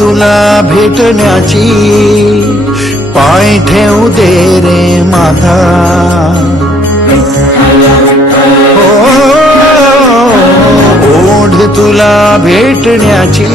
तुला भेटण्याची पाय ठेवू दे रे माथा ओढ तुला भेटण्याची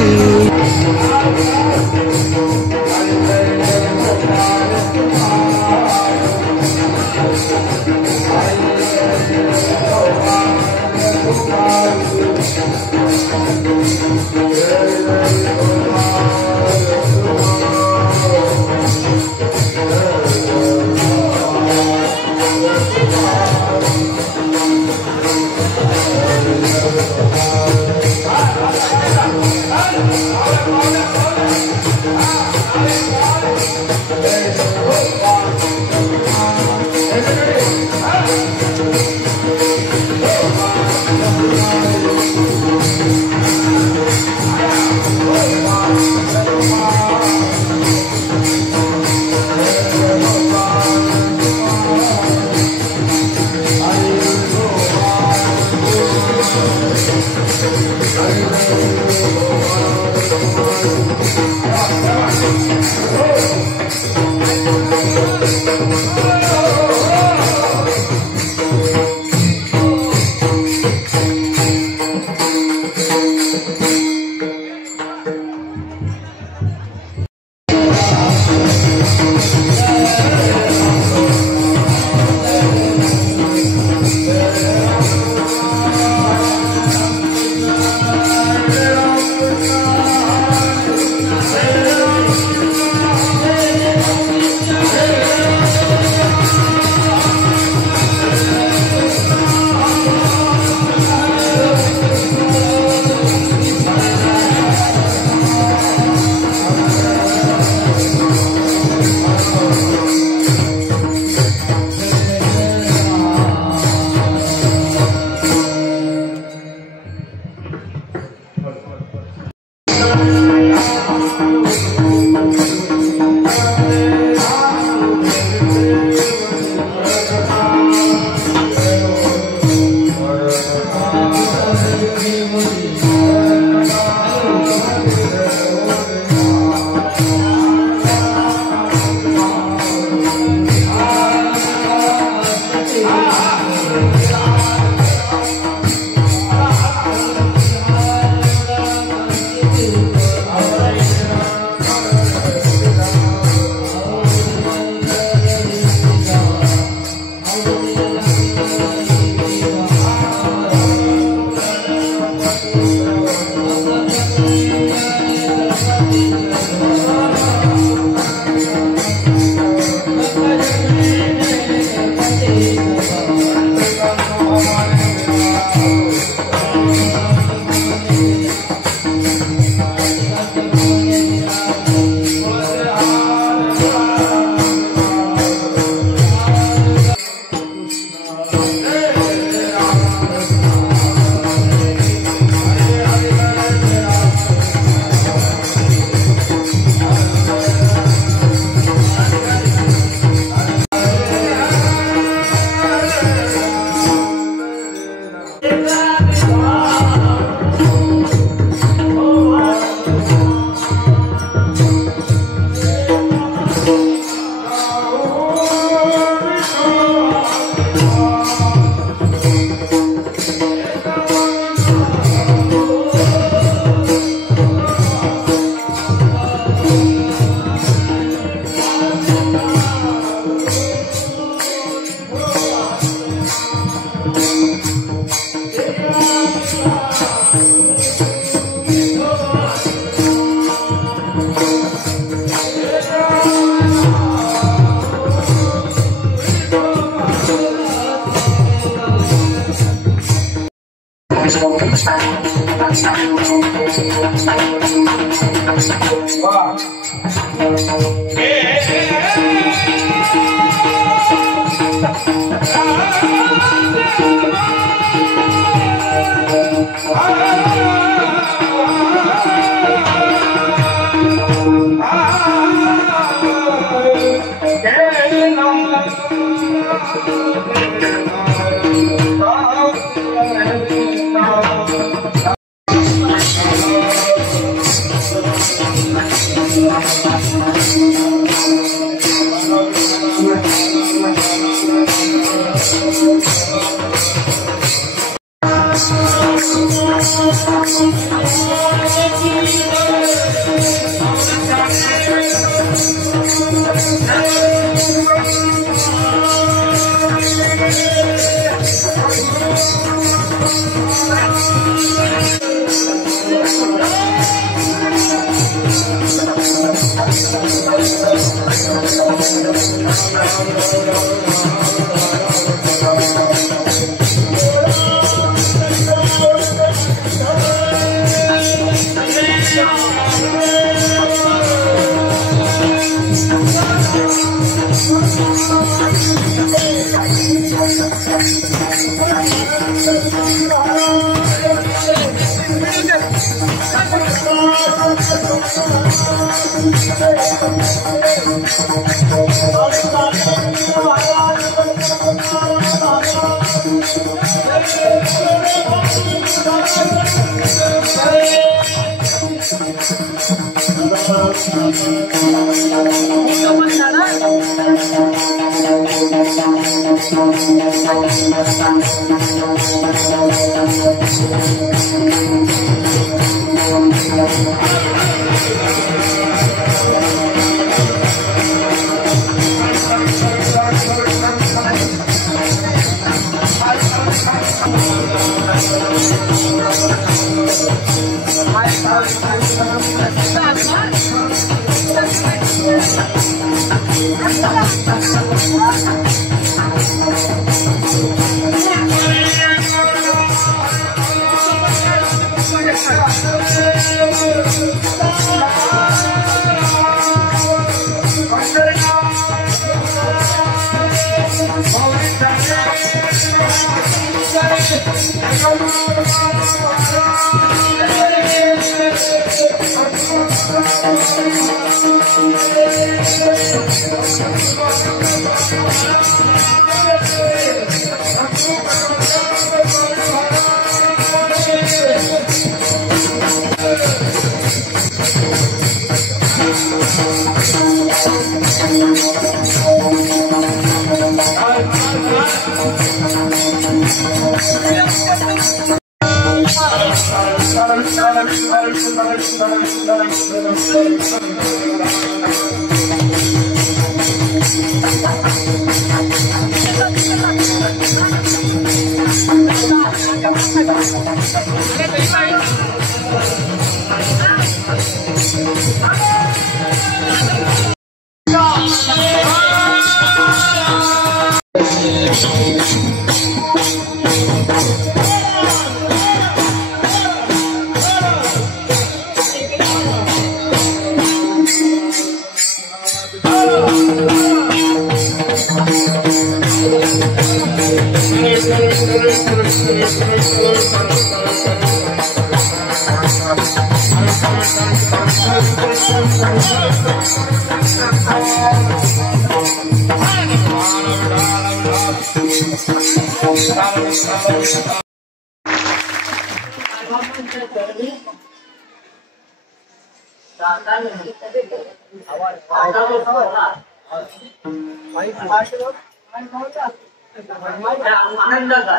आनंदाचा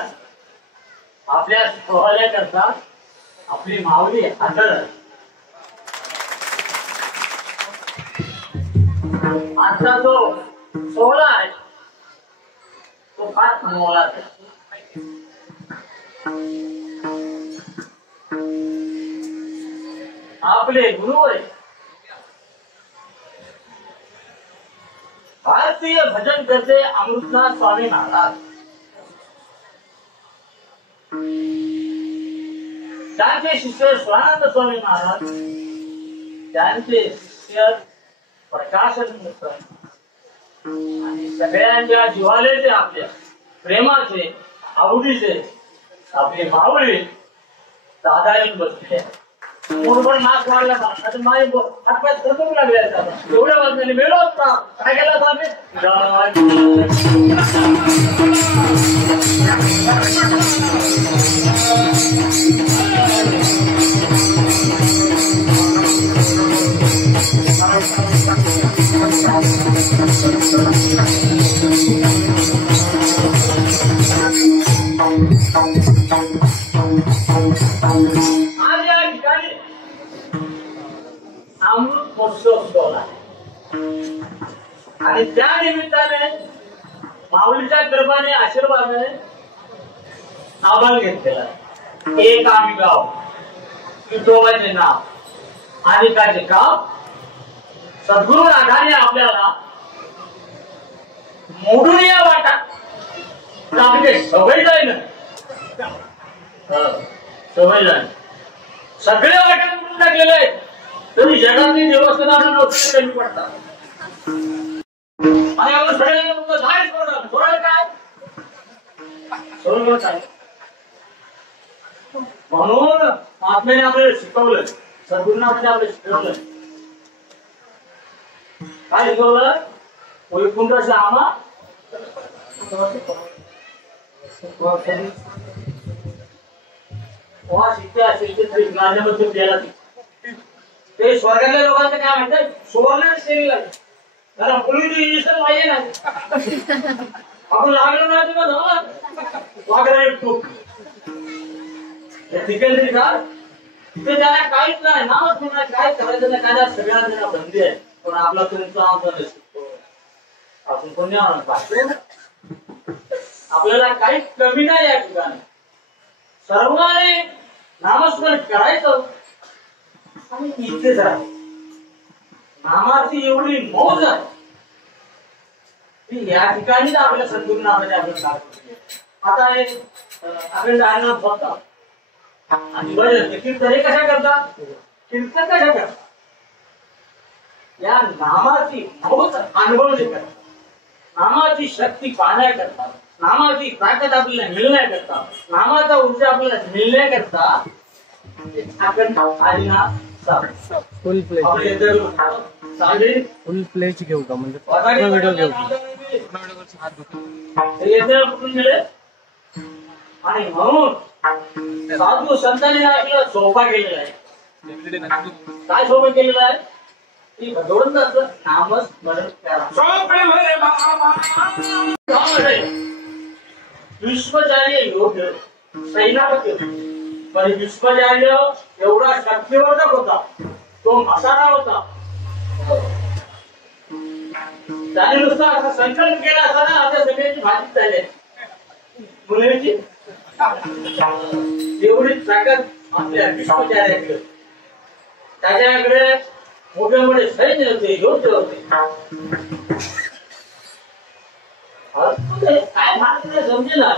आपल्या सोहळ्याकरता आपली माऊली हजर आजचा जो सोहळा आहे तो फार मोलाचा आहे. आपले गुरु आहे भारतीय भजन करते अमृतनाथ स्वामी महाराज. त्यांचे शिष्य स्वानंद स्वामी महाराज, त्यांचे शिष्य प्रकाशनमुक्त आणि सगळ्यांच्या जिव्हाळ्याचे आपल्या प्रेमाचे आवडीचे आपले माऊली दादा येऊन बसले. बरोबर नाक वाढला आता माझे हातपाय थरथरू लागले. एवढ्या वाजण्याने मेलो असता काय केलं आम्ही आज या ठिकाणी अमृत महोत्सव सोहळा आणि त्या निमित्ताने माऊलीच्या कृपाने आशीर्वादाने आभार घेतलेला. एक आम्ही गाव विठोबाचे नाव आणि त्याचे काम सद्गुरु नाथाने आपल्याला मोडून या वाटा आपली काही सवय जाईल ना, सवय जाईल. सगळे वाटा मोडून टाकलेले आहेत तरी जगातली देवस्थानाला नोकरी कमी पडतात. आणि आपण सगळ्यांना काय सोडायला काय सोडलं काय. म्हणून महात्म्याने आपल्याला शिकवलं, सद्गुरूंनी आपल्याला शिकवलं. काय शिकवलं? वैकुंठाची आम्हा शिकते असेल तरी माझ्यामध्ये द्यायला ते स्वर्गातल्या लोकांचं काय म्हणतात, सुवर्ण श्रेणीला कारण पूर्वी इंजेक्शन पाहिजे ना. आपण लागलो नाही तुला झालं वागरा एक तिकडे का तिथे त्याला काहीच नाही नावच नाही, काय करायचं नाही, काय सगळ्यांना त्यांना बंदी आहे. पण आपला तुमचा आमचा नसतो, आपण कोणी आपल्याला काही कमी नाही या ठिकाणी. सर्वांनी नामस्मरण करायचं आणि इथेच राहायचं. नामाची एवढी मौज आहे की या ठिकाणीच आपल्या सद्गुरू नामाने आपल्याला आता हे आपले जाणं होतं आणि भजन कीर्तन हे कशा करतात, कीर्तन कशा करतात, या नामाची मौज अनुभवली करतात, नामाची शक्ती पाहण्याकरता, नामाची ताकद आपल्याला मिळण्याकरता, नामाचा ऊर्जा आपल्याला मिळण्याकरता आपण फुल प्लेच घेऊ का म्हणजे व्हिडिओ घेऊ आणि म्हणून साधू संतांनी आपल्याला सोपा केलेला आहे. काय सोपं केलेलं आहे की भगवंताचं नामस्मरण करा. विश्वचार्य योग सैनापती पण विश्वचार्य एवढा शक्तिवर्धक होता, तो मसाला होता. त्याने नुसता असा संकल्प केला असताना आता सगळ्यांची भाजी झाली मुलीची एवढी ताकद आपल्या विश्वचार्याकडे. त्याच्याकडे मोठे मोठे सैन्य होते, योद्धे होते. काय मात्र समजे ना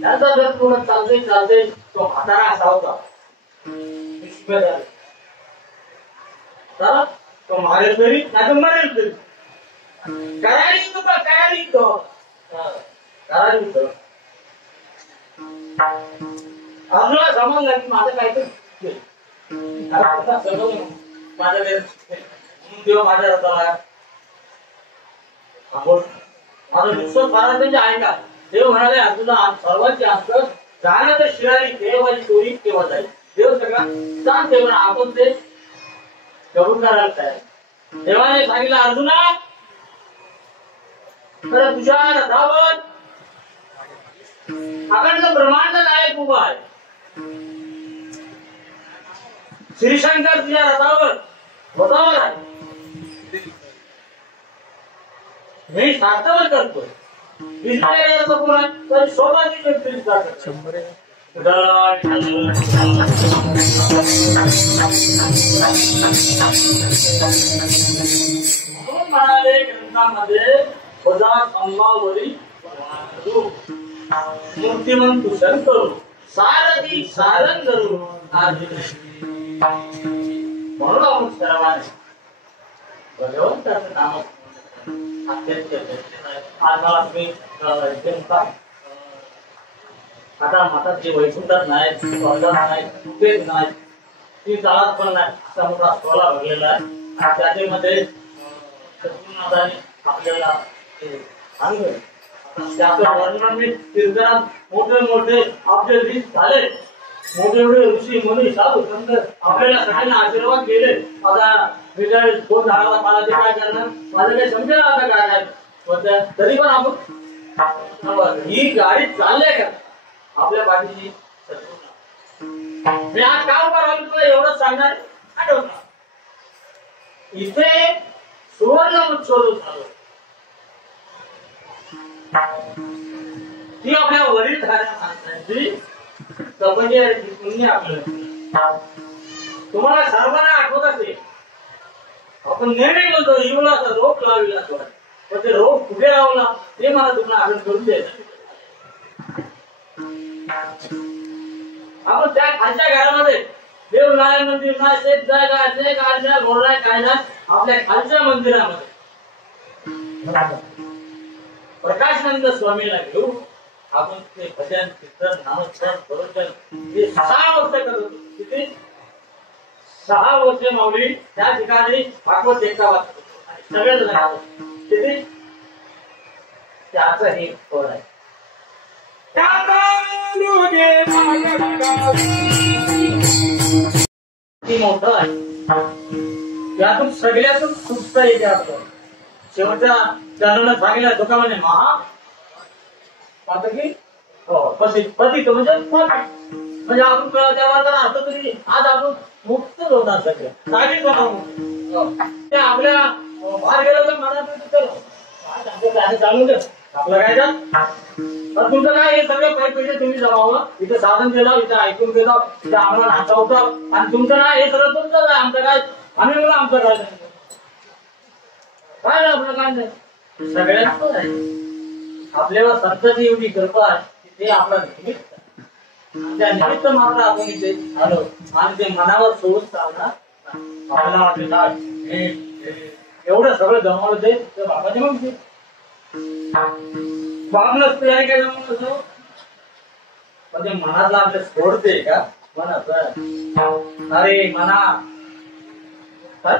त्याचा जर थोडं चालते तो म्हातारा असा होता तो मारेल तरी नाही मरेल तरी करायला येतो का करायला येतो करायला येतो. अर्जुनाला समजलं की माझं काहीतरी माझ्या तेव्हा माझ्या रथाला माझं नुकसान फार म्हणजे आहे का. देव म्हणाले अर्जुना सर्वांची अंतर जाणं तर शिरारी देवाची चोरी केव्हा जाईल. देव सगळा सांगते पण आपण ते कबूल करायला तयार. देवाने सांगितलं अर्जुना तर तुझ्या रथावर अखंड ब्रह्मांड नायक उभा आहे. श्रीशंकर तुझ्या रथावर होतावर आहे. मी सार्थवर करतोय म्हणाले ग्रंथामध्ये मूर्तिमंतु शंकर सारथी सारंगरू म्हणून आपण सर्वांनी भगवंताचं नाम आता माता जे वैकुंठात नाही, स्वर्गात नाही, कुठेच नाही, ती चालत पण नाही असा मोठा सोहळा भरलेला आहे. त्याच्यामध्ये आपल्याला सांगेल त्याचं वर्णन मी कीर्तनात मोठे मोठे आपले रीत झाले. मोठे मोठे ऋषी मुनी साधू संत आपल्याला सगळ्यांना आशीर्वाद केले. आता फोन झाला मला ते काय करणार माझं काही समजेल आता काय काय तरी पण आपण ही गाडी चालले का आपल्या पाठीची. मी आज काम करावं तुला एवढं सांगणार आठवत इथे सुवर्ण उत्सव झालो ती आपल्या वडील माणसांची तपंजी आपल्याला तुम्हाला सर्वांना आठवत असेल आपण नेहमी बोलतो इवलाचा रोप लाविला पण ते रोग कुठे लावला ते मला तुम्हाला आठवण करून द्यायचं. आपण त्या खालच्या घरामध्ये देव नाही मंदिर नाही शेत जाय काय नाही घोड नाही काय नाही आपल्या खालच्या मंदिरामध्ये प्रकाशानंद स्वामीला घेऊ आपण ते भजन कीर्तन नामस्मरण प्रवचन हे 6 वर्ष करत होतो. किती 6 वर्ष माऊली त्या ठिकाणी भागवत एका वाचत होतो आणि सगळेजण किती त्याचं हे फळ आहे. ती मोठं आहे त्यातून सगळ्यातून सुटता येते आपल्याला. शेवटच्या चरणात सांगितलं तुका म्हणे महा आता की पतित म्हणजे आपण तेव्हा असं तरी आज आपण मुक्त होणार सगळं सागीच होणार. ते आपल्या बाहेर गेलं तर मनात चालू दे आपलं काय तर तुमचं काय हे सगळं पैसे तुम्ही जमावं इथं साधन केलं इथं ऐकून केलं इथं आम्हाला नाचवतं आणि तुमचं नाही हे सगळं तुमचं काय आमचं काय आम्ही मला आमचं काय काय नाही आपलं काय नाही सगळ्यांचं आहे. आपल्याला संतांची एवढी कृपा आहे की ते आपला निमित्त त्या निमित्त मात्र आपण इथे आलो आणि ते मनावर सोडून चालणार आपल्याला वाटलं एवढं सगळं जमावलं ते तर बाबाने मग ते बाब नसते आणि काय जमवलं असं पण ते मनातला आपल्या सोडते का मनात अरे मना काय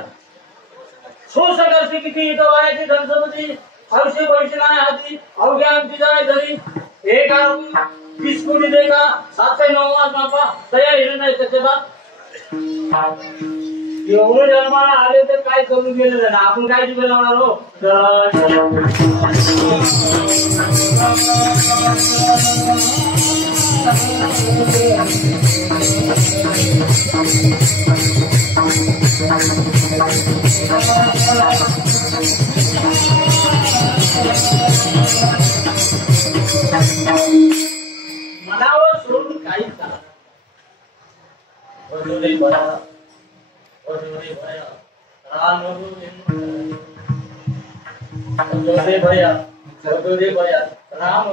सो सगळं किती इथं वायाची धनसपती आयुष्य पैसे नाही हाती अवघ्या अंती जाय धरी हे का 20 कोटी दे का 7-9 बापा तयार हिरे नाही त्याच्या बात एवढं जन्माला आले तर काय करून गेलेलं ना आपण काय जीवन लावणार हो. मनावर सोडून काहीच करा भैया राम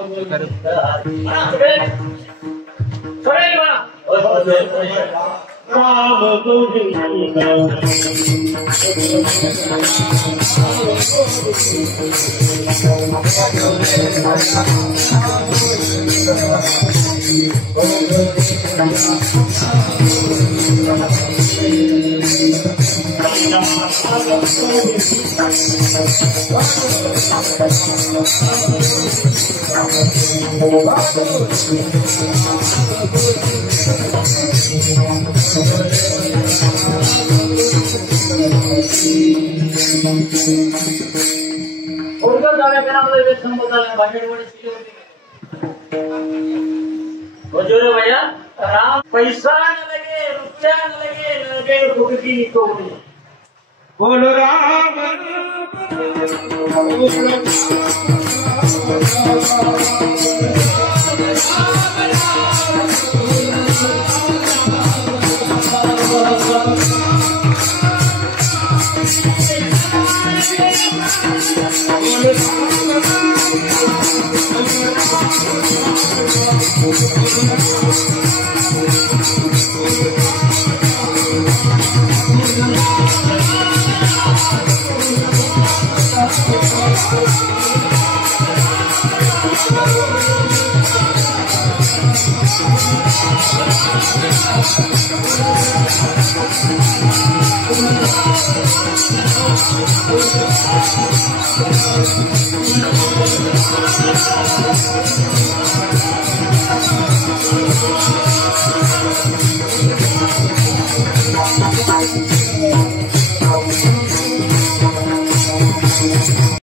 भैया राम पैसा न लगे रुपया न लगे खुद की कौड़ी बोलो राम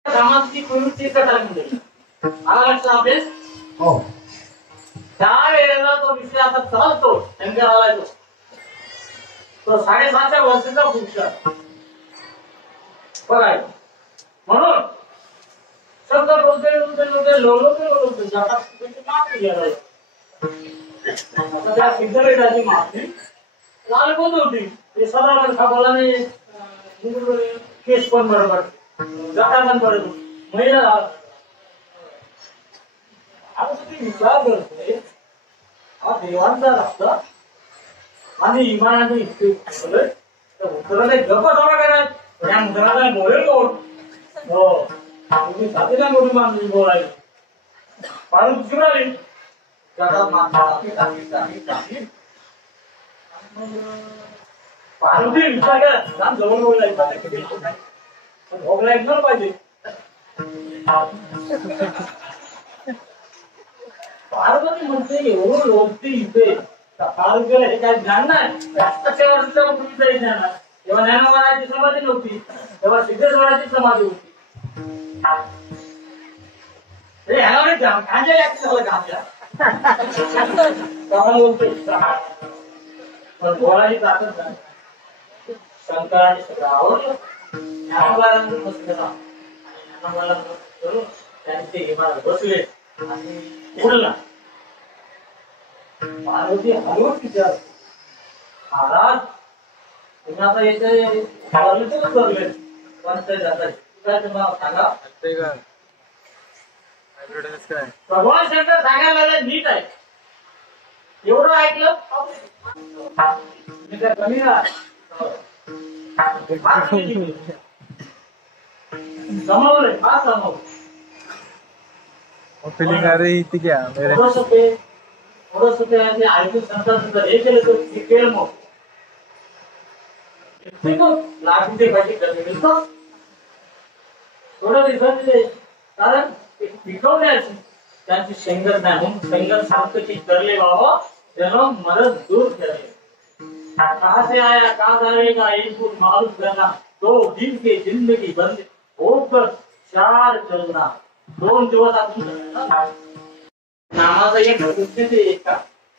समाजची प्रवृत्ती कटामध्ये आला लक्षात आपले हो त्यावेळेला तो विषय आता चालतो शंकर आलाय तो 7.5 वर्षाचा पुरुष बघाय म्हणून सगळं लोटे त्या सिद्धरेटाची मागणी लाल कोण होती ते सदा खाबाला नाही केस पण बरोबर जाता पण बरोबर महिला आता तुम्ही विचार करतोय हा देवांचा रस्ता आणि इमानाने इतके बोलत तर उत्तराला गप्प थोडा करत त्या उत्तराला बोलेल कोण हो तुम्ही साथीला मोठी माणूस बोलायला पाळून शिवराली त्याला पार्वती विचार करा जवळ बोलायचं भोगला ऐकलं पाहिजे पार्वती म्हणते एवढं लोकती इथे पार्वतीला हे काय ज्ञान नाही कशा वर्षाच्या पूर्वीचं ज्ञान आहे तेव्हा ज्ञानोबाची समाधी नव्हती तेव्हा सिद्धेश्वराची समाधी होती बोलायची ताकद नाही शंकराने सगळं आवडलं ज्ञानोबाला त्यांनी ते हिमालयात बसले आणि उडला पार्वती हलवून विचार महाराज तुम्ही आता याचे करले पण ते जातात काय तुम्हाला सांगा भगवान शंकर सांगायला नीट आहे एवढं ऐकलं मी काय कमी ना समजलंय हा समज फीलिंग आ रही थी क्या मेरे थोडस ते ऐकून सांगतात हे केलं तर ते केलं मग लागू ते पाहिजे करतो थोडं दिवसात ते कारण पिकवण्याची त्यांची शेंगत नाही म्हणून शेंगत सांगतो की करले बाबा त्याला मदत दूर केले कहा से आया कहा जाएगा इनको मालूम करना दो दिन के जिंदगी बंद होकर चार चलना 2 दिवस आपण नामाचं एक ते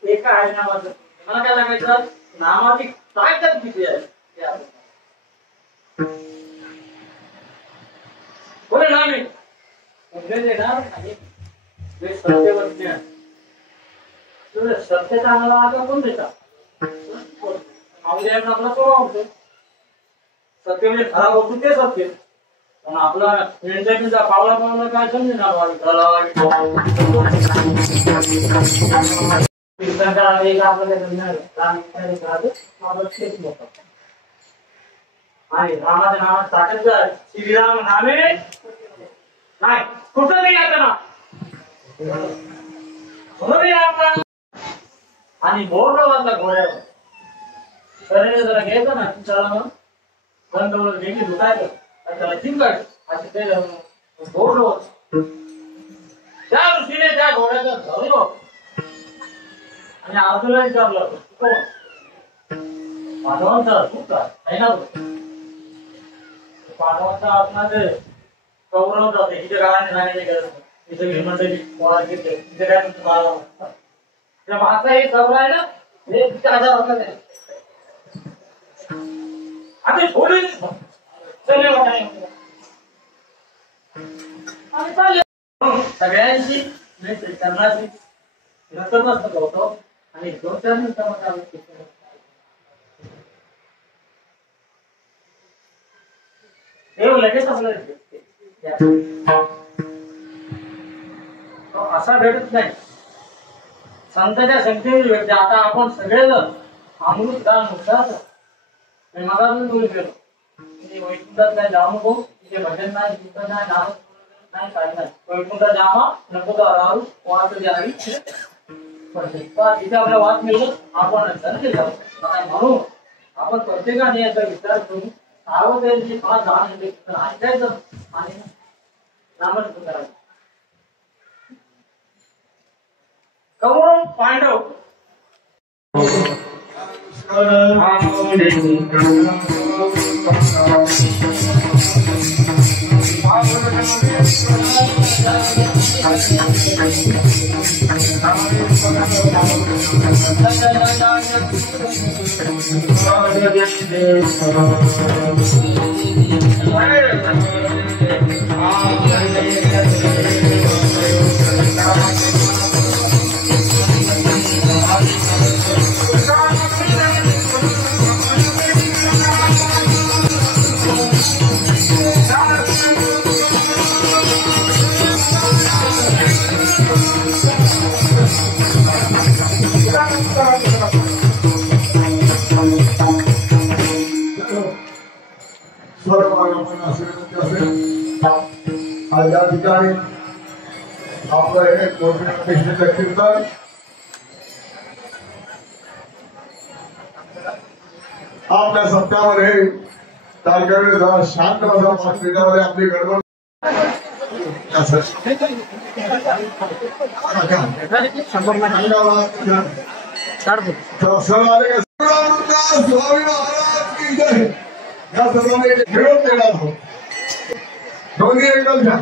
एका आहे नामाचं मला काय सांगायचं नामाची ताकद किती आहे बोले ना मी देणार आणि सत्यवती सत्य चांगला आता कोण देतात आपला स्वभाव होतो सत्य म्हणजे खराब होतो ते सत्य पण आपला फ्रेंडचा पावला पावला काय समजेना आणि रामाच्या नावात टाकायचं श्रीराम नामे नाही कुठं नाही आता ना आणि बोर्ड बांधला घोड्यावर शरीर जरा घ्यायचं ना चला मग बंद घ्यायची धुतायचं त्याला चिंकट असं ते बोर्ड त्या ऋषीने त्या घोड्याचं धरलं आणि अर्जुनला विचारलं पांडवांचा तू का आहे ना पांडवांचा असणार कौरव जाते इथे गावाने सांगायचे गरज नाही सगळी मंडळी पोळा घेते तिथे काय तुम्हाला त्या भाषा हे सगळं आहे ना हे आजार होत नाही आता थोडी सगळ्यांची करण्याची नसत होतो आणि 2-4 मिनिटांमध्ये देव लगेच आपल्याला असा भेटत नाही संतांच्या शक्तीने भेटते आता आपण सगळेजण अमृत दान नुकसाच मला बोलू गेलो वैकुंठात नाही जाऊ नको तिथे भजन नाही कीर्तन नाही नाम नाही काही नाही वैकुंठात जावा नको तर राहू वाद द्यावी तिथे आपल्या वाद मिळत आपण संधी जाऊ म्हणून आपण प्रत्येकाने याचा विचार करून सार्वजनिक फार जाण ऐकायचं आणि नामस्मरण करायचं कौरव पांडव अशी विनंती असेल आज या ठिकाणी आपलं हे पौर्णिमेचं कीर्तन आपल्या सत्यामध्ये तालुक्यामध्ये जरा शांत बसा 5 मिनिटामध्ये आपली गडबड स्वामी महाराज की जय या सर्वांनी निरोप देणार आहोत दोन्ही एकदम छान